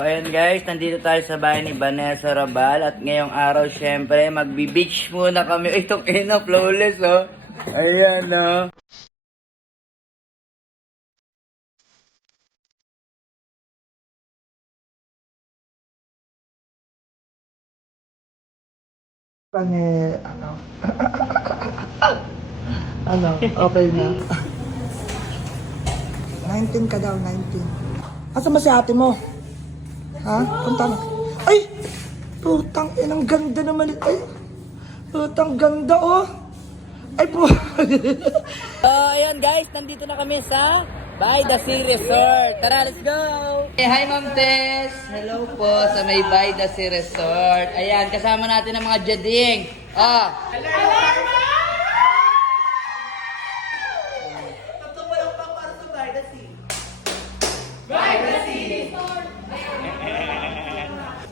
Ayan guys, nandito tayo sa bahay ni Vanessa Rabal at ngayong araw syempre magbi-beach muna kami. Ay, itong ina, flawless oh. Ayan oh. Ano, okay na. 19 ka daw, 19. Asa ba si ate mo? Ha? Punta na. Ay! Putang inang ganda naman. Ay! Putang ganda oh! Ay po! So, ayan guys, nandito na kami sa By the Sea Resort. Tara, let's go! Hey, hi Ma'am Tess! Hello po sa may By the Sea Resort. Ayan, kasama natin ang mga jading.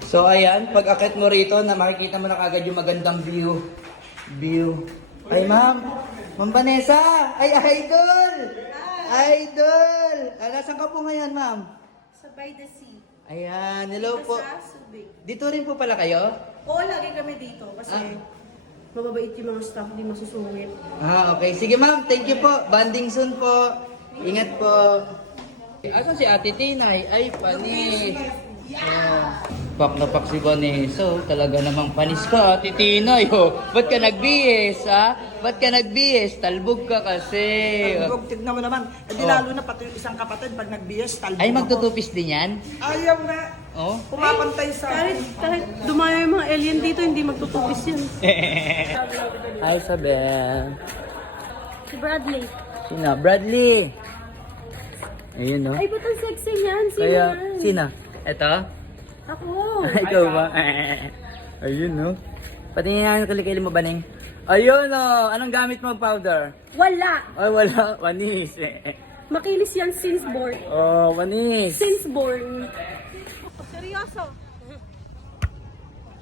So ayan, pag akit mo rito, na makikita mo na kagad yung magandang view. Ay ma'am, Ma'am Vanessa! Ay idol! Idol! Nasaan ka po ngayon ma'am? Sa By the Sea. Ayan, hello Dito po. sa Subic. Dito rin po pala kayo? Oo, lagi kami dito kasi mababait yung mga staff, hindi masusungit. Okay. Sige ma'am, thank you po. Banding soon po. Ingat po. Asan si Ate Tinay? Ay, panis. Pak na pak si Vanessa. Talaga namang panis ka, Ate Tinay. Ba't ka nagbihis, ha? Ba't ka nagbihis? Talbog ka kasi. Talbog, tignan mo naman. Di lalo na pati yung isang kapatid pag nagbiyes, talbog Ay, ako. magtutupis din yan? Ayaw na. Oh? Pumapantay sa... Kahit dumayo yung mga alien dito, hindi magtutupis yan. Hi, Isabel. Si Bradley. Sina? Bradley. Ayun, no? Ay, ba't ang sexy niyan? Sino Kaya, yan? sina? Eto? Ako. Ikaw ba? Ayun, no? Patingin nga yung kilikili mo, Baning. Ayun, no? Anong gamit mo powder? Wala. Ay, wala. Wanis. Makinis yan since born. Oh, wanis. Since born. Seryoso.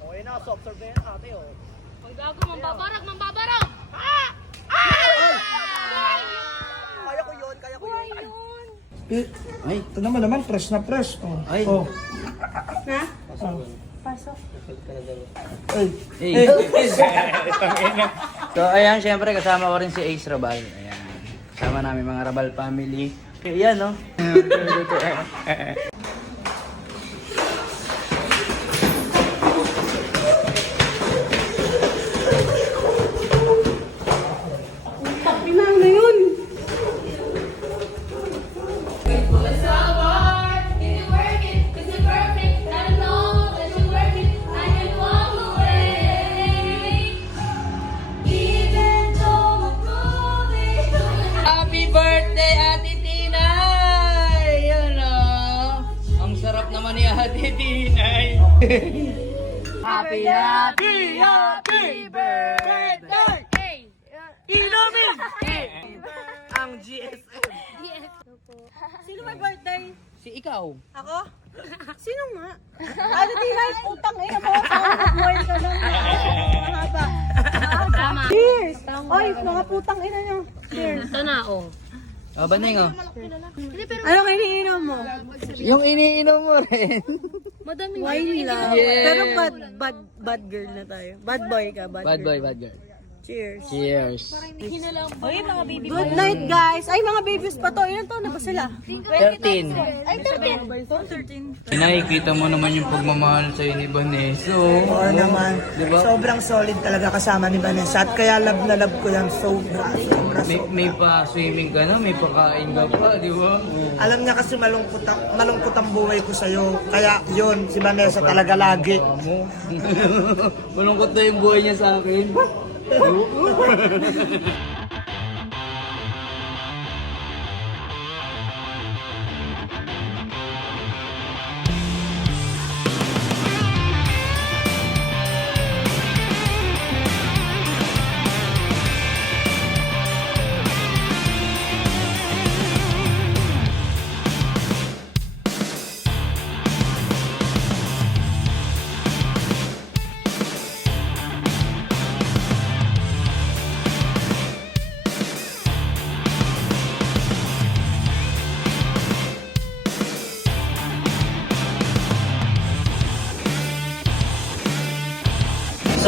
Okay na, so-observe yan ate oh. Ang gago, mambabarag! Kaya ko yun, kaya ko yun. Ay, Ito naman, fresh na fresh. Oh. Ay. Oh. Ha? Pasok. Ay. hey. So, ayan, syempre, kasama ko rin si Ace Rabal. Ayan. Kasama namin mga Rabal family. Ayan, no? Pinang na yun. Happy birthday, Ate Tinay! Ayan, oh. Ang sarap naman ni Ate Tinay. Happy birthday! Inumin! Ang GSM. Sino may birthday? Si ikaw. Ako? Sino nga? Ano tinay? Utang eh. Mga buhay ka lang. Mahaba. Tama. Cheers! Oy, mga putang ina nyo. Cheers. Ito na, oh. Oh, Baning, oh. Anong iniinom mo? Yung iniinom mo rin. Wine lang. Yeah. Pero bad girl na tayo. Bad boy ka, bad girl. Bad girl. Cheers. Cheers. Oy, mga baby. Good night, guys. Ay, mga babies pa to. Ilan taon na ba sila? 13. Ay, 13. Nakikita mo naman yung pagmamahal sa'yo ni Vanessa. Oo naman. Diba? Sobrang solid talaga kasama ni Vanessa. At kaya love na love ko yan. Sobra. May pa-swimming ka na, may pakain ka pa, di ba? Alam niya kasi malungkot ang buhay ko sa'yo. Kaya yun, si Vanessa talaga lagi. Mo. Malungkot na yung buhay niya sa akin.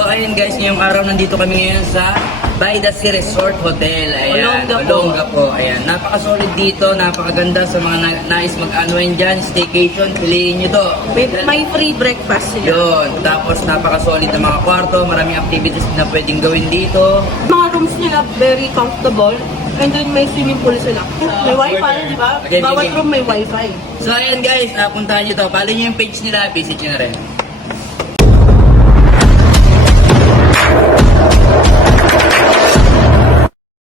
ayun guys, ngayong araw nandito kami ngayon sa By the Sea Resort Hotel. Ayan, Olonga po. Ayan, napaka-solid dito, napakaganda sa mga nais mag-unwind dyan, staycation, piliin nyo to. May free breakfast sila. Yun, tapos napaka-solid na mga kwarto, maraming activities na pwedeng gawin dito. Mga rooms nila very comfortable. And then may swimming pool sila. May wifi, di ba? Okay, Bawat okay. room may wifi. So ayan guys, puntahan nyo to. Follow nyo yung page nila, visit nyo na rin.